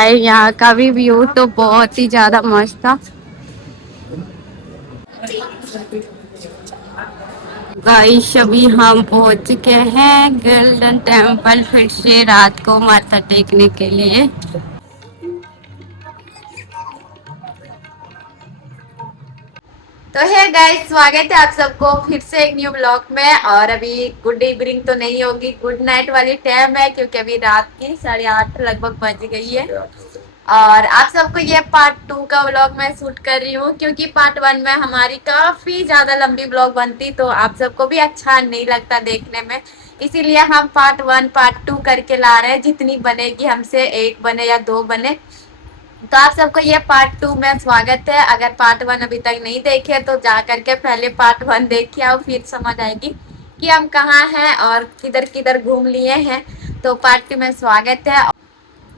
है। यहाँ का भी व्यू तो बहुत ही ज्यादा मस्त था। गाइस अभी हम पहुंच चुके हैं गोल्डन टेम्पल, फिर से रात को माथा टेकने के लिए। तो है गाइस, स्वागत है आप सबको फिर से एक न्यू ब्लॉग में। और अभी गुड इवनिंग तो नहीं होगी, गुड नाइट वाली टाइम है, क्योंकि अभी रात की 8:30 लगभग बज गई है। और आप सबको ये पार्ट 2 का व्लॉग मैं शूट कर रही हूँ, क्योंकि पार्ट 1 में हमारी काफी ज्यादा लंबी व्लॉग बनती तो आप सबको भी अच्छा नहीं लगता देखने में। इसीलिए हम पार्ट 1 पार्ट 2 करके ला रहे हैं। जितनी बनेगी हमसे, एक बने या 2 बने। तो आप सबको ये पार्ट 2 में स्वागत है। अगर पार्ट 1 अभी तक नहीं देखे तो जा करके पहले पार्ट 1 देख आओ, फिर समझ आएगी कि हम कहाँ हैं और किधर किधर घूम लिए हैं। तो पार्ट 2 में स्वागत है।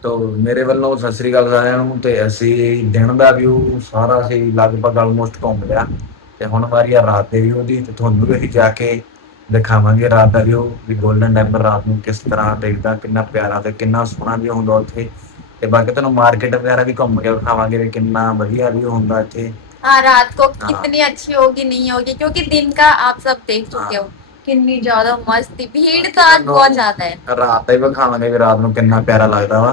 तो मेरे ਵੱਲੋਂ ਸਤਿ ਸ੍ਰੀ ਅਕਾਲ ਸਾਰਿਆਂ ਨੂੰ। ਤੇ ਅਸੀਂ ਦਿਨ ਦਾ ਵਿਊ ਸਾਰਾ ਅਸੀਂ ਲਗਭਗ ਆਲਮੋਸਟ ਘੁੰਮ ਲਿਆ ਤੇ ਹੁਣ ਵਾਰੀ ਆ ਰਾਤ ਦੇ ਵਿਊ ਦੀ। ਤੇ ਤੁਹਾਨੂੰ ਵੀ ਅਸੀਂ ਜਾ ਕੇ ਦਿਖਾਵਾਂਗੇ ਰਾਤ ਦਾ ਵਿਊ ਵੀ ਗੋਲਡਨ ਟੈਂਪਲ ਰਾਤ ਨੂੰ ਕਿਸ ਤਰ੍ਹਾਂ ਦਿਖਦਾ, ਕਿੰਨਾ ਪਿਆਰਾ ਤੇ ਕਿੰਨਾ ਸੋਹਣਾ ਵਿਊ ਹੁੰਦਾ ਉੱਥੇ। ਤੇ ਬਾਕੀ ਤੁਹਾਨੂੰ ਮਾਰਕੀਟ ਵਗੈਰਾ ਵੀ ਘੁੰਮ ਕੇ ਦਿਖਾਵਾਂਗੇ ਵੀ ਕਿੰਨਾ ਵਧੀਆ ਵਿਊ ਹੁੰਦਾ ਇੱਥੇ। हाँ, रात को हाँ कितनी अच्छी होगी नहीं होगी, क्योंकि दिन का आप सब देख चुके हो कितनी ज्यादा मस्त थी। भीड़ तो आज बहुत ज्यादा है। ਰਾਤ ਦਾ ਹੀ ਵਿਖਾਵਾਂਗੇ ਵੀ ਰਾਤ ਨੂੰ ਕਿੰਨਾ ਪਿਆਰਾ ਲੱਗਦਾ ਵਾ।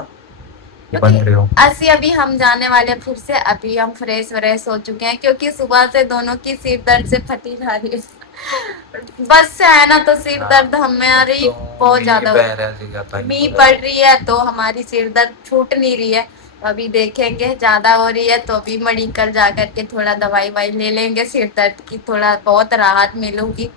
बने रहो। ऐसे अभी हम जाने वाले हैं फिर से। अभी हम फ्रेश व्रेश हो चुके हैं, क्योंकि सुबह से दोनों की सिर दर्द से फटी जा रही है। बस से है ना, तो सिर दर्द हमारी बहुत ज्यादा मींह पड़ रही है, तो हमारी सिर दर्द छूट नहीं रही है। अभी देखेंगे ज्यादा हो रही है तो अभी मेडिकल जा करके थोड़ा दवाई वाई ले लेंगे, सिर दर्द की थोड़ा बहुत राहत मिलूगी।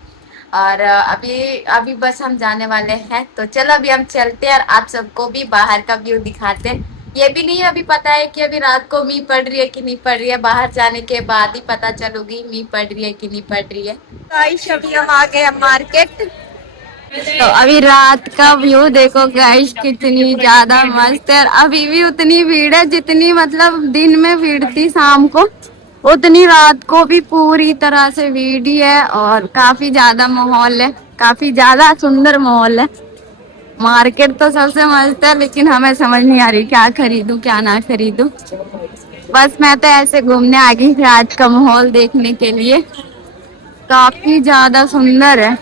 और अभी अभी बस हम जाने वाले हैं। तो चलो अभी हम चलते हैं और आप सबको भी बाहर का व्यू दिखाते हैं। ये भी नहीं अभी पता है कि अभी रात को मींह पड़ रही है कि नहीं पड़ रही है, बाहर जाने के बाद ही पता चलूगी मींह पड़ रही है कि नहीं पड़ रही है। गाइस अभी हम आ गए मार्केट। तो अभी रात का व्यू देखो गाइस, कितनी ज्यादा मस्त है। अभी भी उतनी भीड़ है जितनी मतलब दिन में भीड़ थी शाम को, उतनी रात को भी पूरी तरह से भीड़ ही है। और काफी ज्यादा माहौल है, काफी ज्यादा सुंदर माहौल है। मार्केट तो सबसे मस्त है, लेकिन हमें समझ नहीं आ रही क्या खरीदूं क्या ना खरीदूं। बस मैं तो ऐसे घूमने आ गई थी आज का माहौल देखने के लिए, काफी ज्यादा सुंदर है।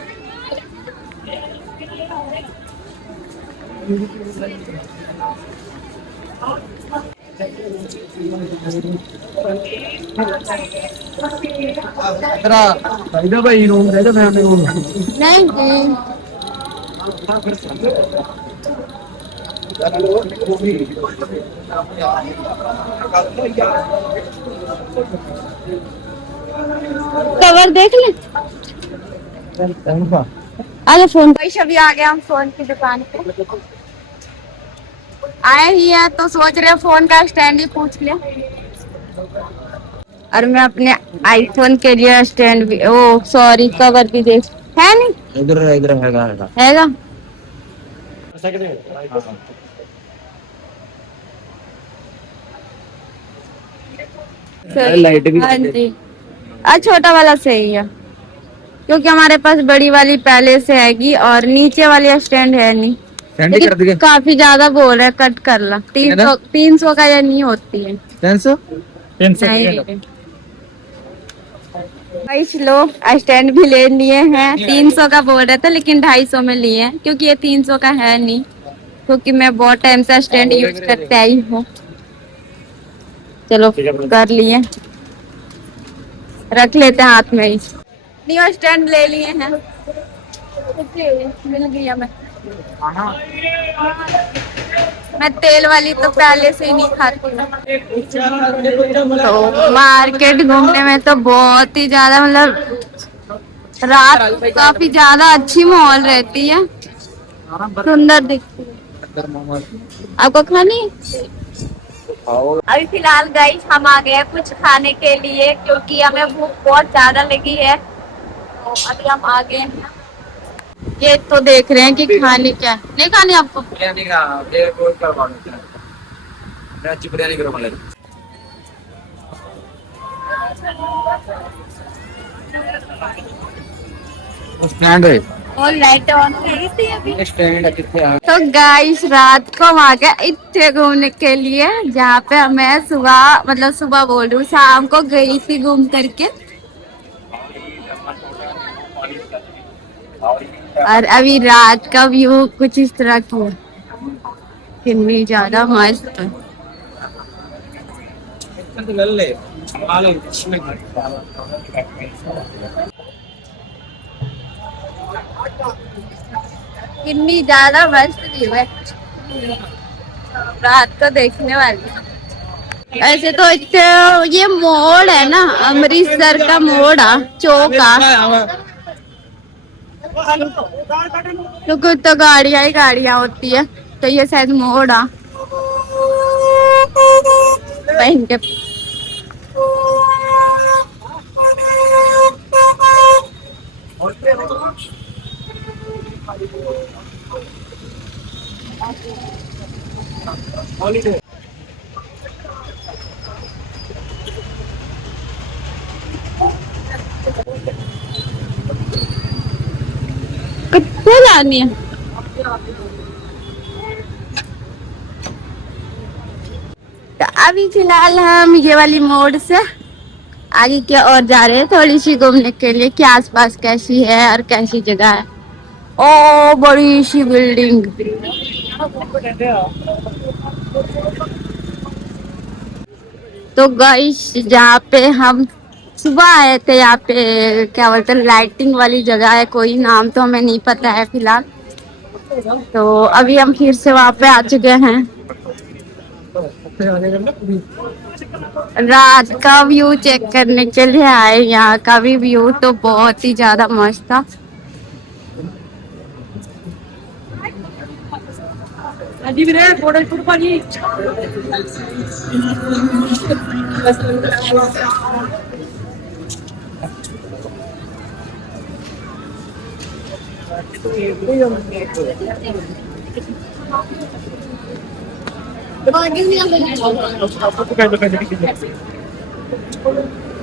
नहीं जी, कवर देख ले। अरे फोन अभी आ गया हम फोन की दुकान पे। आए ही है तो सोच रहे फोन का स्टैंड ही पूछ लिया। और मैं अपने आईफोन के लिए स्टैंड भी, ओ सॉरी कवर भी देख है नहीं। इधर इधर हैगा हैगा। लाइट भी हाँ जी, छोटा वाला सही है, क्योंकि हमारे पास बड़ी वाली पहले से हैगी और नीचे वाली स्टैंड है नहीं। लेकिन काफी ज्यादा बोल रहा है, कट कर ला। 300 का या नहीं होती है 300 लो स्टैंड भी ले लिए हैं। 300 का बोल रहे थे, लेकिन 250 में लिए हैं, क्योंकि ये 300 का है नहीं, क्योंकि मैं बहुत टाइम से स्टैंड यूज करते आई हूँ। चलो कर लिए, रख लेते हैं हाथ में ही। न्यू स्टैंड ले लिए हैं, मिल गई हमें। मैं तेल वाली तो पहले से ही नहीं खाती हूँ। तो मार्केट घूमने में तो बहुत ही ज्यादा मतलब रात को काफी ज्यादा अच्छी माहौल रहती है, सुंदर दिखती है। आपको खानी? अभी फिलहाल गाइस हम आ गए कुछ खाने के लिए, क्योंकि हमें भूख बहुत ज्यादा लगी है। तो अभी हम आ गए हैं, ये तो देख रहे हैं कि खाने क्या नहीं खाने आपको। बिरयानी करो स्टैंड है। और लाइट ऑन करी थी अभी। तो गाइस रात को हम आ गए इतने घूमने के लिए, जहाँ पे मैं सुबह मतलब सुबह बोल रही हूँ शाम को गई थी घूम करके। और अभी रात का व्यू कुछ इस तरह की है, कितनी ज्यादा मस्त है। कितनी ज्यादा मस्त व्यू है, रात को देखने वाली। ऐसे तो इतने ये मोड़ है ना, अमृतसर का मोड़ आ चौक आ, तो कुछ तो गाड़ियां ही गाड़ियां होती है, तो ये शायद मोड़ आ पहन के। कितने जानी है। तो अभी फिलहाल हम ये वाली मोड़ से आगे की ओर जा रहे हैं, थोड़ी सी घूमने के लिए कि आसपास कैसी है और कैसी जगह है। ओ बड़ी सी बिल्डिंग। तो गाइस जहाँ पे हम सुबह आए थे, यहाँ पे क्या बोलते हैं लाइटिंग वाली जगह है, कोई नाम तो हमें नहीं पता है फिलहाल। तो अभी हम फिर से वहाँ पे आ चुके हैं। रात का व्यू चेक करने के लिए आए, यहाँ का भी व्यू तो बहुत ही ज्यादा मस्त था।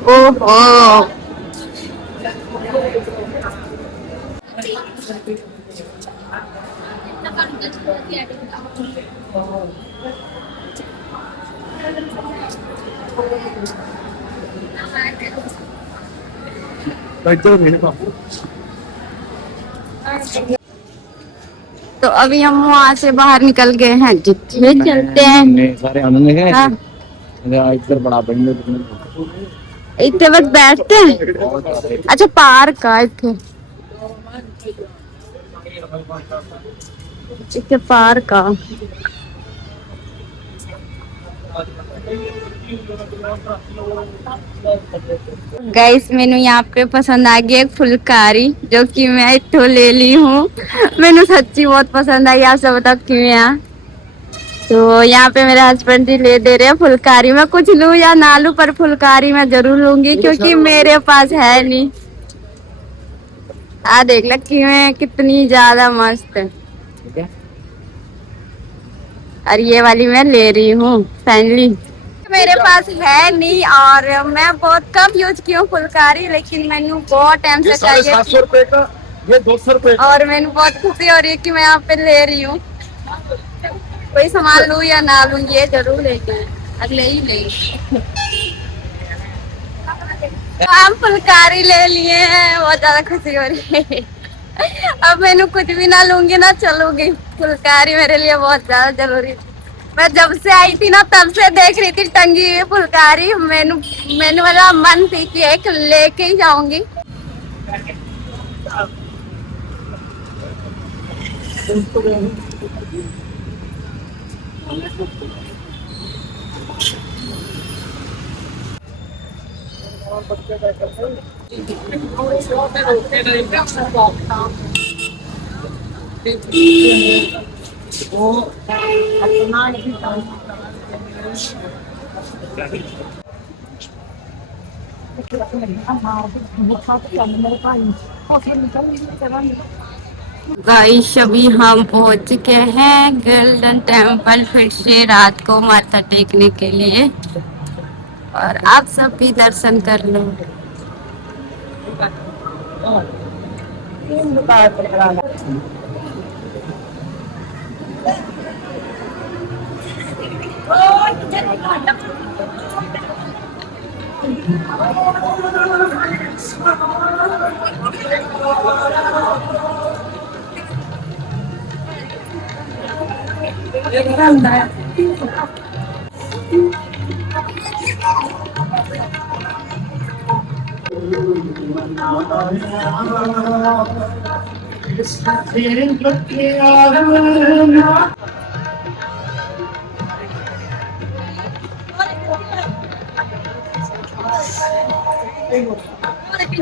ओहो तो अभी हम वहाँ से बाहर निकल गए हैं, जितने चलते हैं सारे आनंद है। हाँ। इधर बड़ा बंदे इतने वक्त बैठते हैं। अच्छा पार्क का इतने इतने पार्क का। गाइस मैंने यहाँ पे पसंद आ गई एक फुलकारी, जो कि मैं इतो ले ली हूँ। मैंने सच्ची बहुत पसंद आई, आप सब बताओ क्यों यहाँ। तो यहाँ पे मेरे हस्बैंड जी ले दे रहे हैं फुलकारी। मैं कुछ लूँ या ना लूँ पर फुलकारी मैं जरूर लूंगी, क्योंकि मेरे पास है नहीं। आ देख लो कि कितनी ज्यादा मस्त है। और ये वाली मैं ले रही हूँ फैमिली, मेरे पास है नहीं और मैं बहुत कम यूज की हूँ फुलकारी, लेकिन मैंने बहुत टाइम से चाहिए 700 रुपए का, ये 200 रुपए और मैंने बहुत खुशी हो रही है कि मैं यहाँ पे ले रही हूँ। कोई सामान लूँ या ना लूँ ये जरूर लेके अगले ही ले। तो हम फुलकारी ले लिए हैं, बहुत ज्यादा खुशी हो रही है। अब मैंने कुछ भी ना लूंगी ना चलूंगी, फुलकारी मेरे लिए बहुत ज्यादा जरूरी थी। मैं जब से आई थी ना तब से देख रही थी टंगी हुई फुलकारी। मैंने मेरा मन थी कि एक लेके ही जाऊंगी। गाइस अभी हम पहुंच चुके हैं गोल्डन टेम्पल, फिर से रात को माथा टेकने के लिए। और आप सब भी दर्शन कर लो।